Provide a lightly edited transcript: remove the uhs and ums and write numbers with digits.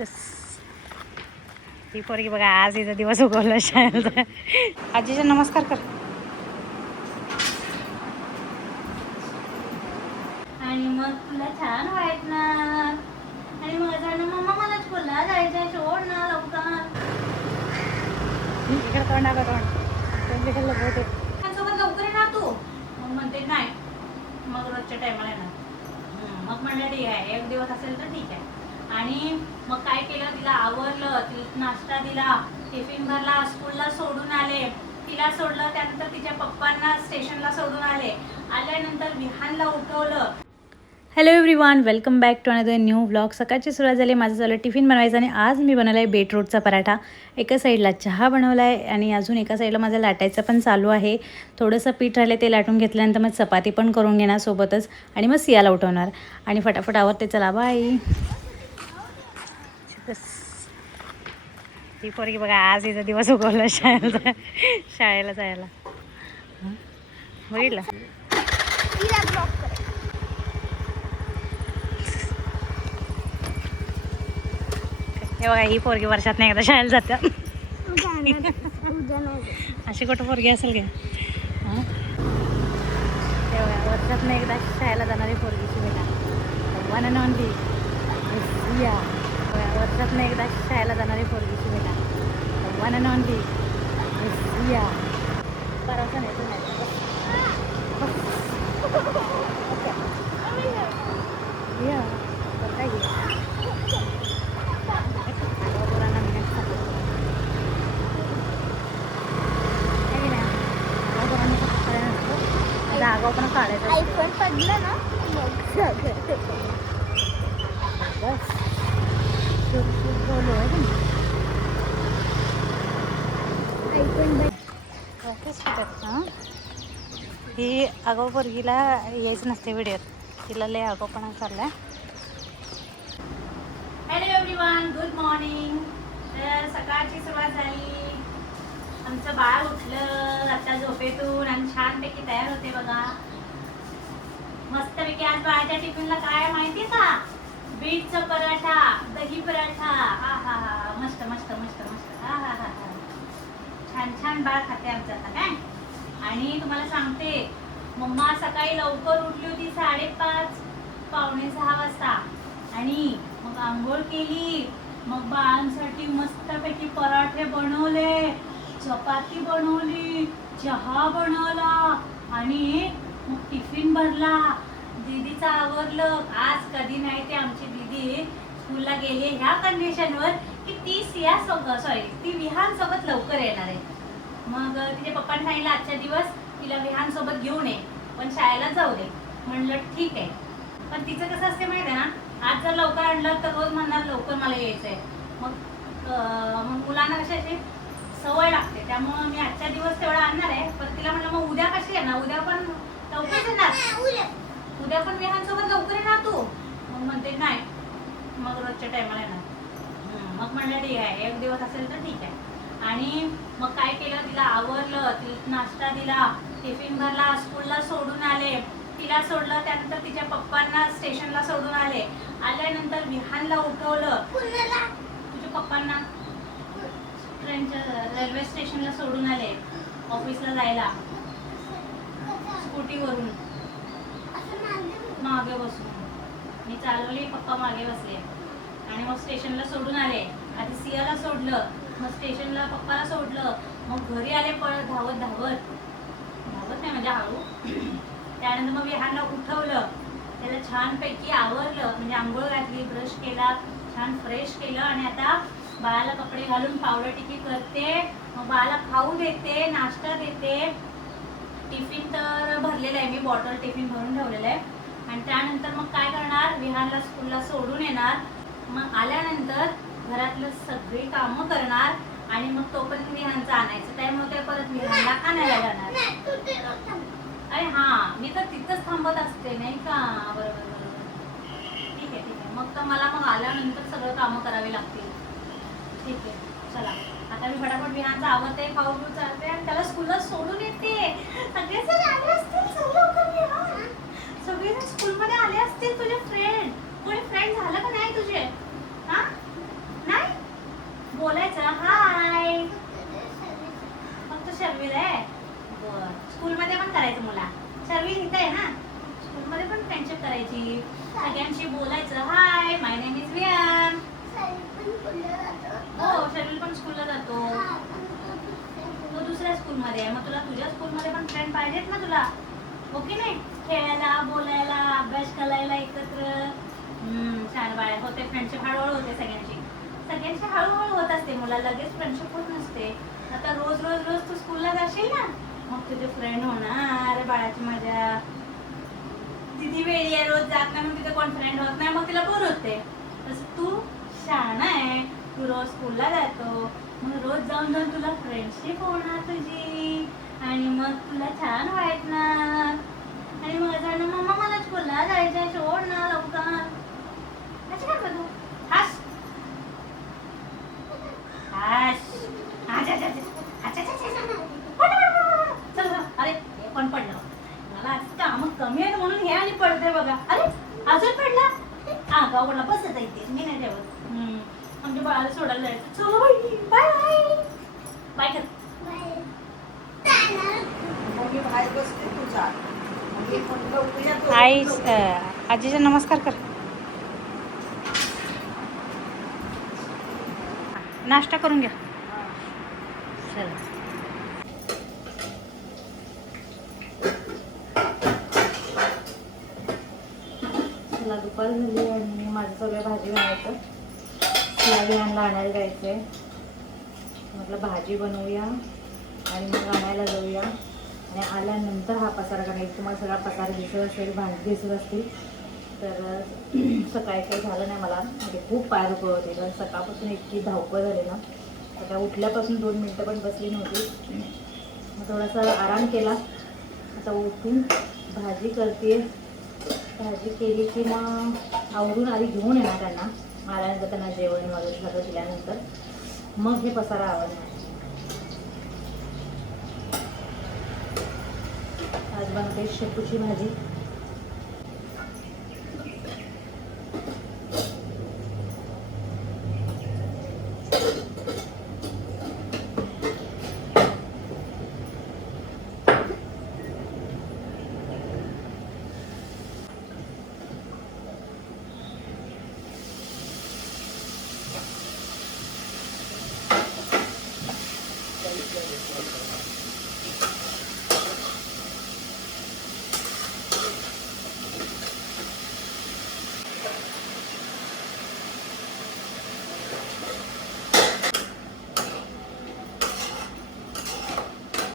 ही पोरगी बघा आज हिचा दिवस उगवला शाळेचा. आजीचा नमस्कार कर. आणि मग तुला छान वाटणार. आणि मग जाणं मम्मा मला स्कूलला जायचंय, सोड ना लवकर. इकडे तोंड आलं तोंड सोबत लवकर येणार तू. मग म्हणते नाही, मग रोजच्या टायमाला येणार. मग म्हणलं ठीक आहे, एक दिवस असेल तर ठीक आहे. आणि मग काय केलं, तिला आवरलं, तिला नाश्ता दिला, टिफिन भरला, स्कूलला सोडून आले. तिला सोडलं, त्यानंतर तिच्या पप्पांना स्टेशनला सोडून आले. आल्यानंतर विहानला उठवलं. Hello everyone, welcome back to another new vlog. सकाळची सुरुवात झाली, माझं झालं टिफिन बनवायचं. आणि आज मी बनवला आहे बीटरूटचा पराठा. एका साईडला चहा बनवला आहे आणि अजून एका साईडला माझं लाटायचं पण चालू आहे. थोडंसं पीठ राहिलं, ते लाटून घेतल्यानंतर मग चपाती पण करून घेणार सोबतच. आणि मग सियाला उठवणार आणि फटाफट आवरते. चला बाय. ही पोरगी बघा आज हिचा दिवस उगवला शाळेला जायला. बघितलं. हे बघा, ही पोरगी वर्षात नाही एकदा शाळेला जाते. अशी कुठं पोरगी असेल का? हे बघा, वर्षात नाही एकदा शाळेला जाणारी पोरगीची बेटा वन अँड ओनली सिया. वर्षात नाही एकदा शाळेला जाणारी पोरगीची बेटा वन अँड ओनली सिया. बरोबर नाही तू नाही. जागा पण काढायचं. आयफोन पडलं ना बस बोलू आहे हां. ही आगाऊ पोरगीला यायचं नसते व्हिडिओत, तिला लय आगाऊपणा चाललाय. Hello everyone, good morning. तर सकाळची सुरुवात झाली. आमचं बाळ उठलं आता झोपेतून आणि छानपैकी तयार होते बघा. मस्तपैकी आज बाळाच्या टिफिनला काय माहिती का? बीटचा पराठा, दही पराठा. हा हा हा, मस्त मस्त मस्त मस्त. हा हा हा हा, छान छान बाळ खाते आमचं आता काय. आणि तुम्हाला सांगते, मम्मा सकाळी लवकर उठली होती 5:30 पावणे 6 वाजता. आणि मग आंघोळ केली, मग बाळांसाठी मस्तपैकी पराठे बनवले, चपाती बनवली, चहा बनवला आणि मग टिफिन भरला. दीदीचं आवरलं. आज कधी नाही ते आमची दीदी स्कूलला गेली ह्या कंडिशनवर की ती विहान सोबत लवकर येणार आहे. मग तिच्या पप्पांनी सांगितलं आजच्या दिवस तिला विहान सोबत घेऊन ये, पण शाळेला जाऊ दे. म्हणलं ठीक आहे. पण तिचं कसं असते माहिती आहे ना, आज जर लवकर आणलं तर रोज म्हणणार लवकर मला यायचंय. मग मुलांना कशाची सवय लागते. त्यामुळं मी आजच्या दिवस तेवढा आणणार आहे. पण तिला म्हणलं मग उद्या कशी येणार, उद्या पण लवकर येणार, उद्या पण विहान सोबत लवकर येणार तू. मग म्हणते नाही, मग रोजच्या टायमाला येणार. मग म्हणलं ठीक आहे, एक दिवस असेल तर ठीक आहे. आणि मग काय केलं, तिला आवरलं, तिला नाश्ता दिला, टिफिन भरला, स्कूलला सोडून आले. तिला सोडलं, त्यानंतर तिच्या पप्पांना स्टेशनला सोडून आले. आल्यानंतर विहानला उठवलं. तुझ्या पप्पांना ट्रेनच्या रेल्वे स्टेशनला सोडून आले ऑफिसला जायला स्कूटीवरून. मागे बसून मी चालवली, पप्पा मागे बसले. आणि मग स्टेशनला सोडून आले. आधी सियाला सोडलं, मग स्टेशनला पप्पाला सोडलं. मग घरी आले पळत धावत धावत नाही म्हणजे हळू. त्यानंतर मग विहानला उठवलं, त्याला छानपैकी आवरलं, म्हणजे आंघोळ घातली, ब्रश केला, छान फ्रेश केलं. आणि आता बाळाला कपडे घालून पावडर टिकी करते. मग बाळाला खाऊ देते, नाश्ता देते. टिफिन तर भरलेलं आहे, मी बॉटल टिफिन भरून ठेवलेलं आहे. आणि त्यानंतर मग काय करणार, विहानला स्कूलला सोडून येणार. मग आल्यानंतर घरातलं सगळी कामं करणार. आणि मग तोपर्यंत विहानचं आणायचं टाइम होते, परत विहानला आणायला जाणार. अरे हां, मी तर तिथंच थांबत असते नाही का. बरोबर बरोबर, ठीक आहे ठीक आहे. मग तर मला मग आल्यानंतर सगळं कामं करावी लागतील. ठीक आहे, चला आता मी फटाफट विहानचं आवडते, खाऊ पिऊ चालते आणि त्याला स्कूलला सोडून येते. सगळेजण आले असतील, सगळेजण स्कूलमध्ये आले असतील. तुझे फ्रेंड कोणी फ्रेंड झालं का नाही तुझे? हां बोलायचं hi my name is Viaan. हो शरीर पण स्कूलला जातो. तो दुसऱ्या स्कूलमध्ये आहे. मग तुला तुझ्या स्कूलमध्ये पण फ्रेंड पाहिजेत ना तुला, हो की नाही? खेळायला बोलायला अभ्यास करायला एकत्र. छान बाळ होते. फ्रेंडशिप हळूहळू होते सगळ्यांची हळूहळू होत असते. मुला लगेच फ्रेंडशिप होत नसते. आता रोज रोज रोज तू स्कूलला जाशील ना, मग तुझे फ्रेंड होणार. बाळाची मजा. दिदी वेळी आहे, रोज जात नाही, मग तिथे कोण फ्रेंड होत नाही, मग तिला बोर होते. तसं तू शहाणा आहे, तू रोज स्कूलला जातो, मग रोज जाऊन जाऊन तुला फ्रेंडशिप होणार तुझी, आणि मग तुला छान वाटणार. आणि मग जाणं मम्मा मला स्कूलला जायचंय, सोड ना लवकर. असं काय करू? हास हास. चल अरे हे पण पडलं. मला आज काम कमी आहे म्हणून हे आणि पडते बघा. अरे अजून पडला. हा गावाला बसत येते, मी नाही ठेवत. आमच्या बाळाला सोडायला जायचं. चलो बाई, बाय बाय. बाय कर. आई आजीचा नमस्कार कर. नाश्ता करून घ्या. चला. चला दुपार झाली आणि माझं सगळं भाजी बनायचं. विहानला आणायला जायचं आहे. म्हटलं भाजी बनवूया आणि मग आणायला जाऊया. आणि आल्यानंतर हा पसारा करायचा. तुम्हाला सगळा पसारा दिसत असेल, भाजी दिसत असतील. तर सकाळी काही झालं नाही मला, म्हणजे खूप पाय दुखत होते. कारण सकाळपासून इतकी धावपळ झाली ना, सकाळ उठल्यापासून 2 मिनटं पण बसली नव्हती. मग थोडासा आराम केला. आता उठून भाजी करते. भाजी केली की मग आवरून आधी घेऊन येणार त्यांना. आल्यानंतर त्यांना जेवण वगैरे सगळं दिल्यानंतर मग हे पसारा आवडणार. आज बनवते शेपूची भाजी.